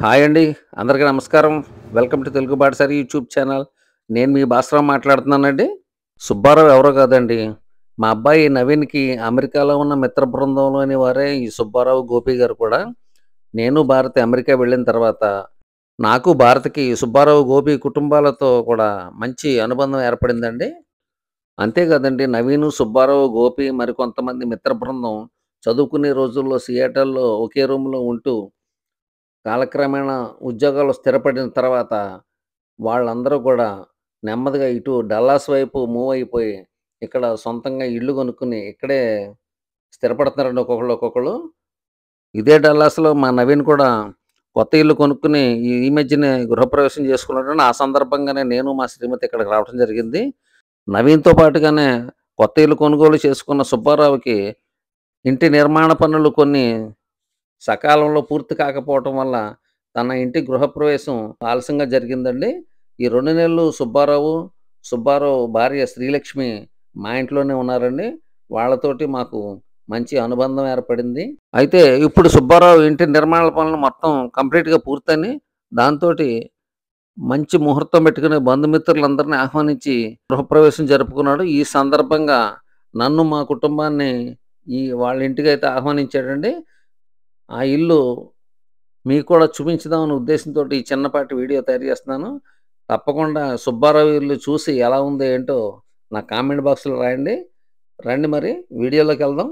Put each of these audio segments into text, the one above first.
Hi అండి. అందరికీ నమస్కారం. Welcome to Telugu Batasari YouTube channel. నేను మీ భాస్కర్‌రావు మాట్లాడుతున్నానండి. సుబ్బారావు ఎవరో కాదండి. మా అబ్బాయి నవీన్‌కి అమెరికాలో ఉన్న మిత్ర బృందంలోని వారే ఈ సుబ్బారావు, గోపి గారు కూడా. నేను భారతి అమెరికా వెళ్ళిన తర్వాత నాకు భారతికి సుబ్బారావు, గోపి కుటుంబాలతో కూడా మంచి అనుబంధం ఏర్పడిందండి. అంతే కాదండి, నవీను, సుబ్బారావు, గోపి మరికొంతమంది మిత్ర బృందం చదువుకునే రోజుల్లో సియాటల్‌లో ఒకే రూమ్‌లో ఉంటూ కాలక్రమేణా ఉద్యోగాల్లో స్థిరపడిన తర్వాత వాళ్ళందరూ కూడా నెమ్మదిగా ఇటు డల్లాస్ వైపు మూవ్ అయిపోయి, ఇక్కడ సొంతంగా ఇల్లు కొనుక్కొని ఇక్కడే స్థిరపడుతున్నారండి ఒక్కొక్కళ్ళు. ఇదే డల్లాస్‌లో మా నవీన్ కూడా కొత్త ఇల్లు కొనుక్కొని ఈ మధ్యనే గృహప్రవేశం చేసుకున్నాడండి. ఆ సందర్భంగానే నేను మా శ్రీమతి ఇక్కడికి రావడం జరిగింది. నవీన్‌తో పాటుగానే కొత్త ఇల్లు కొనుగోలు చేసుకున్న సుబ్బారావుకి ఇంటి నిర్మాణ పనులు కొన్ని సకాలంలో పూర్తి కాకపోవటం వల్ల తన ఇంటి గృహప్రవేశం ఆలస్యంగా జరిగిందండి. ఈ 2 నెలలు సుబ్బారావు భార్య శ్రీలక్ష్మి మా ఇంట్లోనే ఉన్నారండి. వాళ్ళతోటి మాకు మంచి అనుబంధం ఏర్పడింది. అయితే ఇప్పుడు సుబ్బారావు ఇంటి నిర్మాణ పనులు మొత్తం కంప్లీట్‌గా పూర్తయినాయి. దాంతోటి మంచి ముహూర్తం పెట్టుకుని బంధుమిత్రులందరిని ఆహ్వానించి గృహప్రవేశం జరుపుకున్నాడు. ఈ సందర్భంగా నన్ను, మా కుటుంబాన్ని వాళ్ళ ఇంటికైతే ఆహ్వానించాడండి. ఆ ఇల్లు మీకు కూడా చూపించుదామనే ఉద్దేశంతోటి ఈ చిన్నపాటి వీడియో తయారు చేస్తున్నాను. తప్పకుండా సుబ్బారావు ఇల్లు చూసి ఎలా ఉందో ఏంటో నా కామెంట్ బాక్స్‌లో రాయండి. రండి మరి వీడియోలోకెళ్దాం.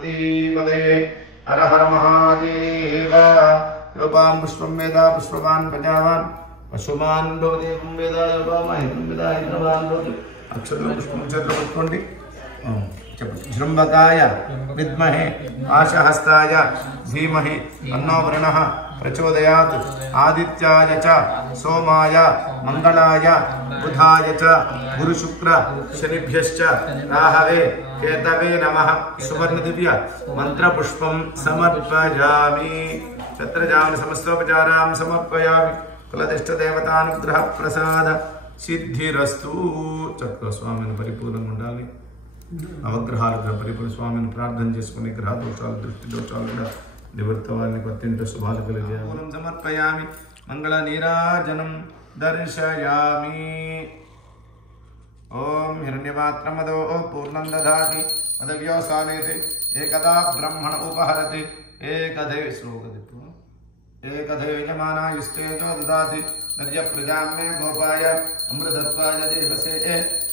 पार्वतीपदे हर हर महादेव योपान पुष्पं वेद पुष्पवान प्रजावान पशुमान देवं वेद योपामहितं वेद हितवान अक्षर पुष्पं चतुर्पत्कोंडि जृंबकाय विद्महे आशहस्ताय धीमहि तन्नो वरुणः प्रचोदयात् आदित्याय च सोमाय मंगलाय बुधाय च गुरु शुक्र शनिभ्यश्च राहवे केतवे नमः सुवर्ण दिव्य मंत्र पुष्पं समर्पयामि छत्रजाम समस्तोपचारां समर्पयामि कुलदिष्ट देवतानुग्रह प्रसाद सिद्धिरस्तु चक्र स्वामिनि परिपूर्णंగా ఉండాలి నవగ్రహాలుగా పరిపూర్ణ స్వామిని ప్రార్థన చేసుకుని గ్రహ దోషాలు దృష్టి దోషాలు కూడా నివృత్తవాన్ని అత్యంత శుభాలు కలిగేయాలి సమర్పయామి మంగళ నీరాజనం దర్శయామి ఓం హిరణ్యపాత్రమదో పూర్ణం దదాతి మదవ్యోసానేతి ఏకదా బ్రహ్మణ ఉపహరతి ఏకదే శ్లోకదిప్పు ఏకదే యజమానాయుస్తేజో దదాతి నర్య ప్రజామ్య గోపాయ అమృతత్వాయ దేవసే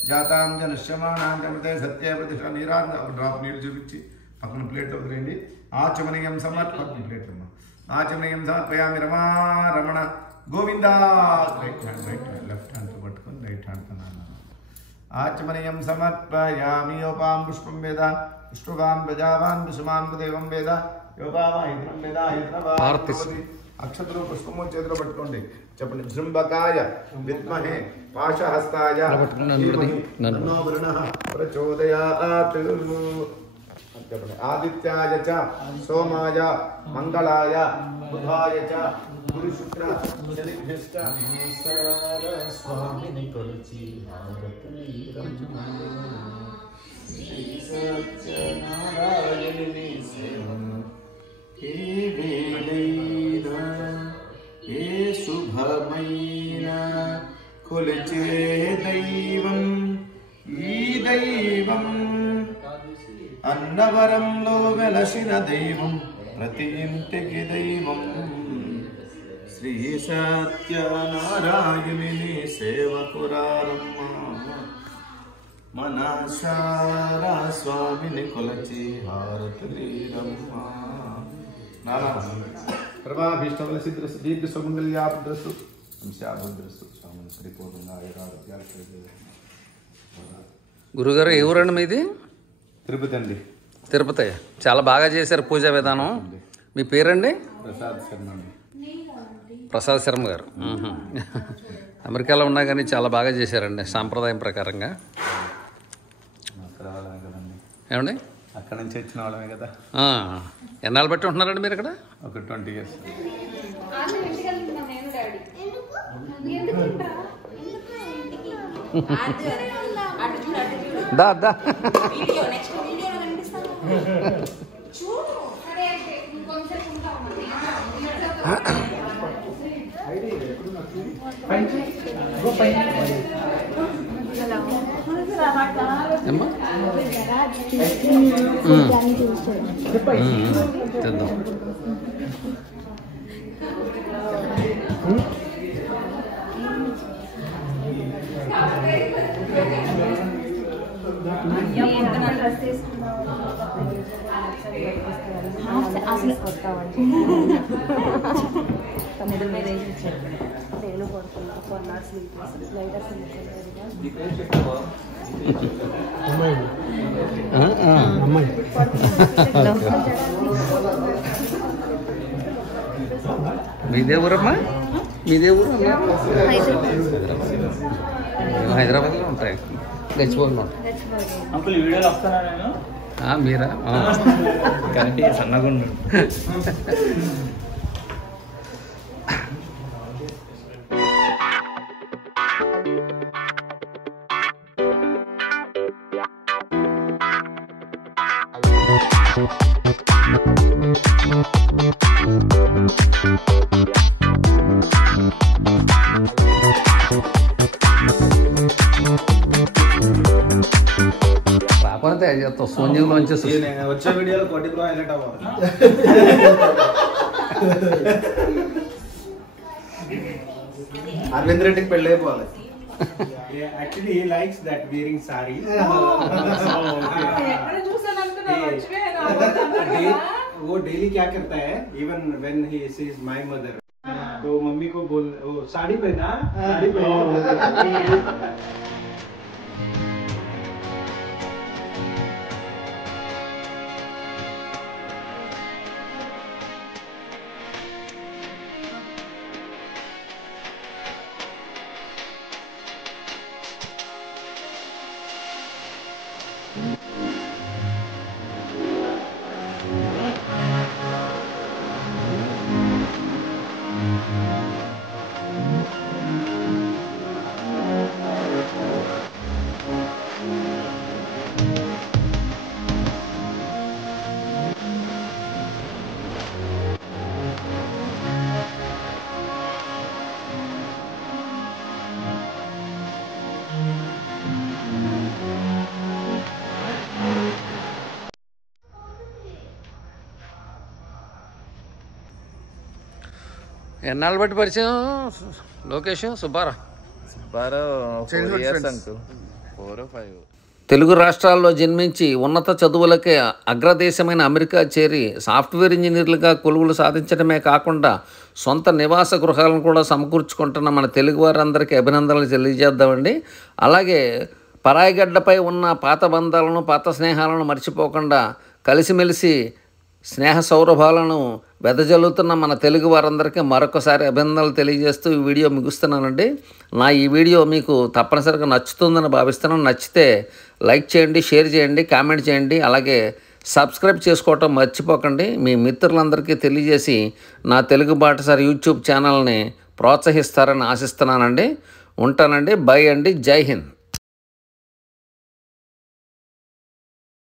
జాతాం జనశ్యమానాం జమతే సత్య ప్రతిష్ట నీరాజన డ్రాప్ నీళ్ళు చూపించి పక్కన ప్లేట్లో వదిలేయండి ఆచమనీయం సమర్పణ ప్లేట్ ఆచమనీయం సమర్పయామి Rama Ramana Govinda right hand left హ్యాండ్తో పట్టుకొని రైట్ హ్యాండ్తో ఆచమనీయం సమర్పయామి యోపాం పుష్పం వేద పుష్పవాన్ ప్రజావాన్ పుష్మాన్ దేవం వేద యోపామహితం వేద హితవాన్ అక్షతలు పుష్పము చేతిలో పట్టుకోండి చెప్పండి జృంబకాయ విద్మహే పాశహస్తాయ తన్నో వరుణః ప్రచోదయాత్ చెప్పండి ఆదిత్యాయ చ సోమాయ మంగళాయ బుధాయ చ గురు శుక్ర శనిభ్యశ్చ స్వామిని కొలిచి శ్రీ సత్యనారాయణుని సేవం ఏ వేళైనా ఏ శుభమైనా కొలిచే దైవం ఈ దైవం అన్నవరంలో వెలసిన దైవం ప్రతి ఇంటికి దైవం శ్రీ సత్యనారాయణుని సేవకురారమ్మ మనసారా స్వామిని కొలచి హారతులీరమ్మ ప్రభాభీష్టముల సిద్ధిరస్తు దీర్ఘ సుమంగళ్యాభద్రస్తు వంశాభద్రస్తు స్వామిని పరిపూర్ణంగా ఆయురారోగ్యాలు. గురుగారు ఏ ఊరండి మీది? తిరుపతి అండి. తిరుపతి. చాలా బాగా చేశారు పూజా విధానం. మీ పేరండి? ప్రసాద్ శర్మ అండి. ప్రసాద్ శర్మ గారు అమెరికాలో ఉన్నా కానీ చాలా బాగా చేశారండి సాంప్రదాయం ప్రకారంగా. ఏమండి అక్కడ నుంచి వచ్చిన వాళ్ళమే కదా. ఎన్నాళ్ళు బట్టి ఉంటున్నారండి మీరు ఇక్కడ? ఒక 20 years. దా దా చేద్దాం. మీదే ఊరమ్మా? మీదే ఊరు? హైదరాబాద్లో ఉంటాయి, గచ్చిబౌలిలో ఉంటాయి. మీరా? కాబట్టి సన్నగుండు. రాకపోతే శూన్యంలోంచి వచ్చే వీడియోలో కొట్టిలో హైలైట్ అవ్వాలి. అరవింద్ రెడ్డికి పెళ్ళి అయిపోవాలి. Actually he likes that wearing sari. वो डेली क्या करता है, even when he sees my mother, तो मम्मी को बोल, वो साड़ी पहना, साड़ी पहना। ఎన్నాళ్ళు బట్టి పరిచయం లోకేష్ సుబ్బారావు? తెలుగు రాష్ట్రాల్లో జన్మించి ఉన్నత చదువులకే అగ్రదేశమైన అమెరికా చేరి సాఫ్ట్వేర్ ఇంజనీర్లుగా కొలువులు సాధించడమే కాకుండా సొంత నివాస గృహాలను కూడా సమకూర్చుకుంటున్న మన తెలుగు వారందరికీ అభినందనలు తెలియజేద్దామండి. అలాగే పరాయిగడ్డపై ఉన్న పాత బంధాలను పాత స్నేహాలను మర్చిపోకుండా కలిసిమెలిసి స్నేహ సౌరభాలను వెదజల్లుతున్న మన తెలుగు వారందరికీ మరొకసారి అభినందనలు తెలియజేస్తూ ఈ వీడియో ముగిస్తున్నానండి. నా ఈ వీడియో మీకు తప్పనిసరిగా నచ్చుతుందని భావిస్తున్నాను. నచ్చితే లైక్ చేయండి, షేర్ చేయండి, కామెంట్ చేయండి, అలాగే సబ్స్క్రైబ్ చేసుకోవటం మర్చిపోకండి. మీ మిత్రులందరికీ తెలియజేసి నా తెలుగు బాటసారి యూట్యూబ్ ఛానల్ని ప్రోత్సహిస్తారని ఆశిస్తున్నానండి. ఉంటానండి. బై అండి. జై హింద్.